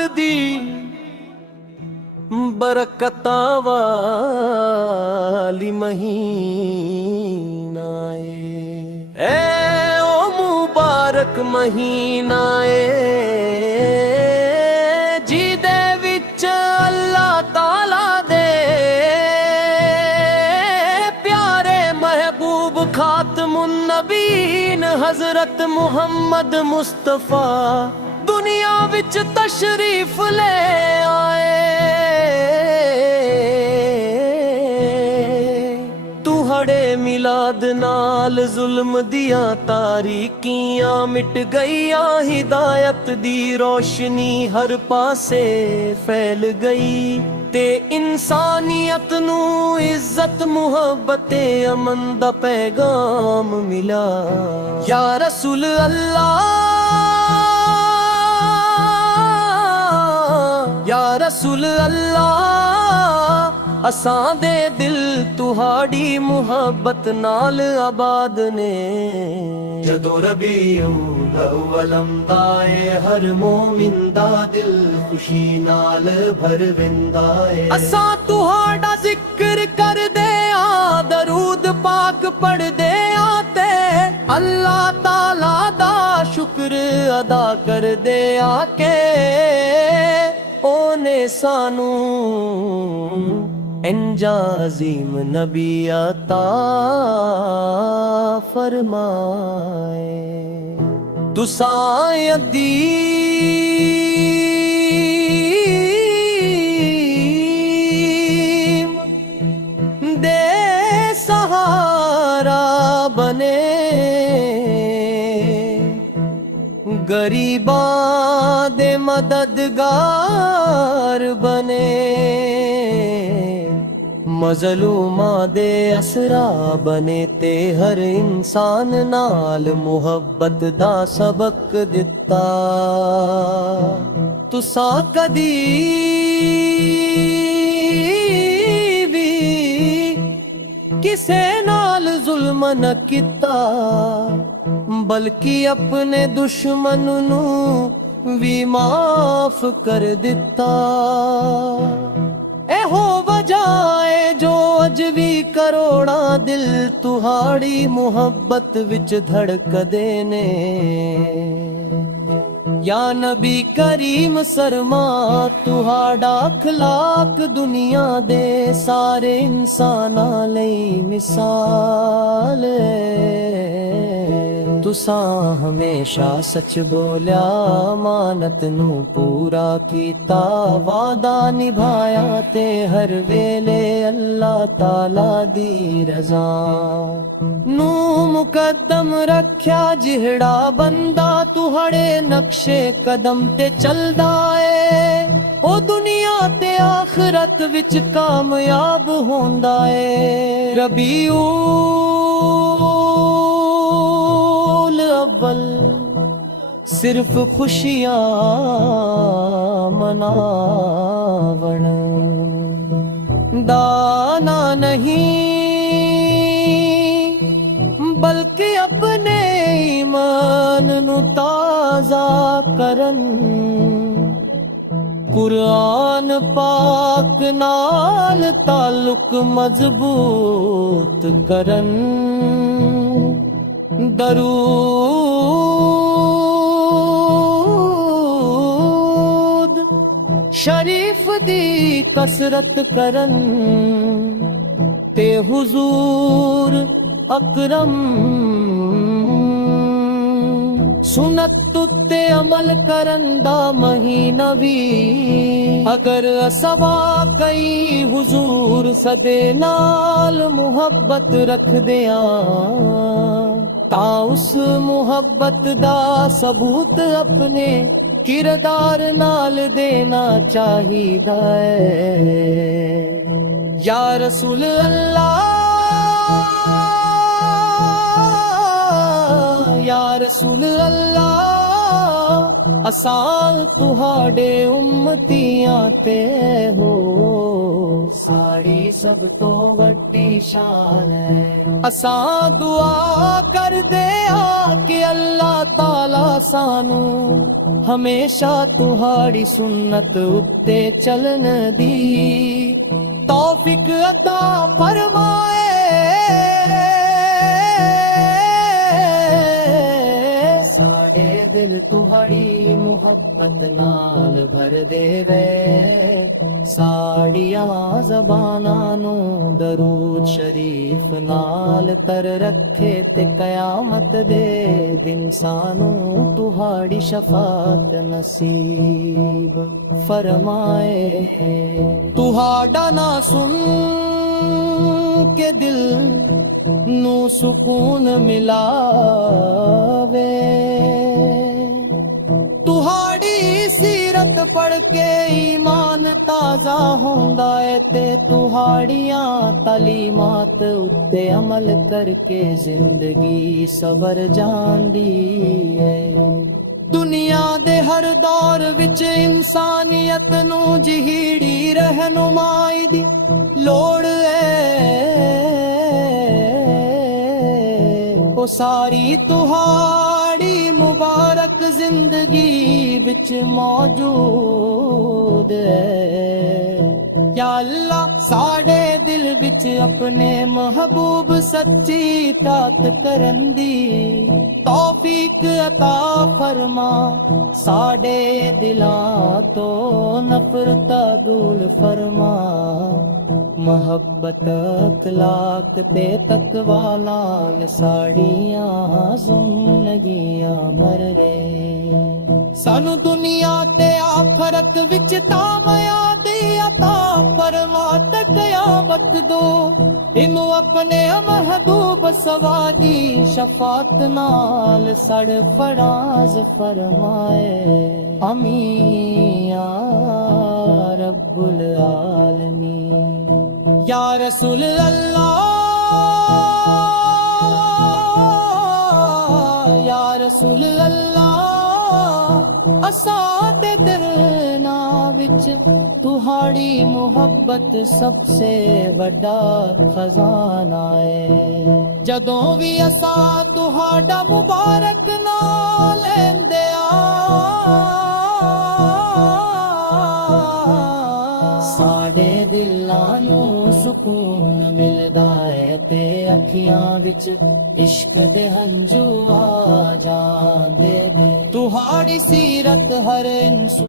नाल दी बरकतां वाली महीना ए ओ मुबारक महीना जिदे विच अल्लाह ताला दे प्यारे महबूब खातमुन नबीन हजरत मुहम्मद मुस्तफा दुनिया विच तशरीफ ले आए। तुहाड़े मिलाद नाल जुल्म दियां तारीकियां मिट गईयां, हिदायत दी रोशनी हर पासे फैल गई ते इंसानियत नू इज्जत मुहब्बते अमन दा पैगाम मिला। या रसूल अल्लाह, या रसूल अल्लाह, असां दे दिल तुहाड़ी मुहब्बत नाल आबाद ने। जदों रबीउल अव्वल आंदा ए हर मोमिन दा दिल खुशी नाल भर वेंदा ए। असां तुहाड़ा जिक्र कर दे आ, दरूद पाक पढ़ दे आ ते अल्लाह ताला दा शुक्र अदा कर दे आके ओने सानू इंजा अज़ीम नबी अता फरमाए। तुसां यतीम दे सहारा बने, गरीबां दे मददगार बने, मज़लूमां दे असरा बने ते हर इंसान नाल मुहब्बत दा सबक दिता। तुसां कदी भी किसे नाल जुल्म न किता, बल्कि अपने दुश्मन नू भी माफ कर दिता। एहो वजाए जो अज भी करोड़ा दिल तुहाड़ी मुहब्बत विच धड़कदे ने। या नबी करीम सरमा, तुहाड़ा अखलाक दुनिया दे सारे इंसानां लई मिसाल है। तुसां हमेशा सच बोलिया, मानत नू पूरा कीता, वादा निभाया ते हर वेले अल्लाह ताला दी रज़ा नू मुकद्दम रख्या। जिहड़ा बंदा तुहाड़े नक्शे कदम ते चलदा ए, ओ दुनिया ते आखिरत विच कामयाब होंदा ए। रबीउल अव्वल सिर्फ खुशियां मनावण दाना नहीं, बल्कि अपने ईमान नू ताज़ा करन, कुरान पाक नाल ताल्लुक मजबूत करन, दरूद शरीफ दी कसरत करन ते हुजूर अकरम सुनत उत्ते अमल करन दा महीना भी। अगर असवा कई हुजूर सदे नाल मुहब्बत रख दिया, ता उस मुहब्बत दा सबूत अपने किरदार नाल देना चाहिदा है। या रसूल अल्लाह, या रसूल अल्लाह, असां तुहाडे उम्मतियां ते हो, साड़ी सब तो वड्डी शान है। असां दुआ करदे आ कि अल्लाह ताला सानू हमेशा तुहाड़ी सुन्नत उत्ते चलन दी तौफीक अता फरमाए। साडे दिल तुहाड़ी मुहब्बत नाल भर देवे, साड़ियां ज़बानां नू दरूद शरीफ नाल तर रखे ते कयामत दे दिन सानू तुहाड़ी शफात नसीब फरमाए। तुहाड़ा ना सुन के दिल नू सुकून मिलावे, तुहाड़ी सीरत पढ़ के ईमान ताजा होंदा है ते तुहाड़ियां तालीमात उत्ते अमल करके जिंदगी सवर जांदी है। दुनिया दे हर दौर विच इंसानियत नू जहीड़ी रहनुमाई दी लोड़ है, ओ सारी तुहाड़ी मुबारक जिंदगी विच मौजूद है। या अल्लाह साडे दिल विच अपने महबूब सच्ची तात करन दी तौफीक अता फरमा, साडे दिलां तो नफरत दूर फरमा। मोहब्बत अखलाक ते तकवा नाल साड़ियां जिंदगियां मर रे, सानू दुनिया ते आखरत विच तामयादी अता फरमा ते कयामत दो इनू अपने महबूब सवादी शफात नाल सड़ फराज फरमाए। आमीन या रब्बुल आलमीन। या रसूल अल्लाह, या रसूल अल्लाह, असां दे दिलना विच तुहाड़ी मुहब्बत सबसे वड्डा खजाना है। जदों भी असां तुहाड़ा मुबारक नाम लैंदे साडे दिलां नू सुकून मिलदा है ते अखियां विच इश्क दे हंजू आ जांदे ने। तुहाड़ी सीरत हर इंसान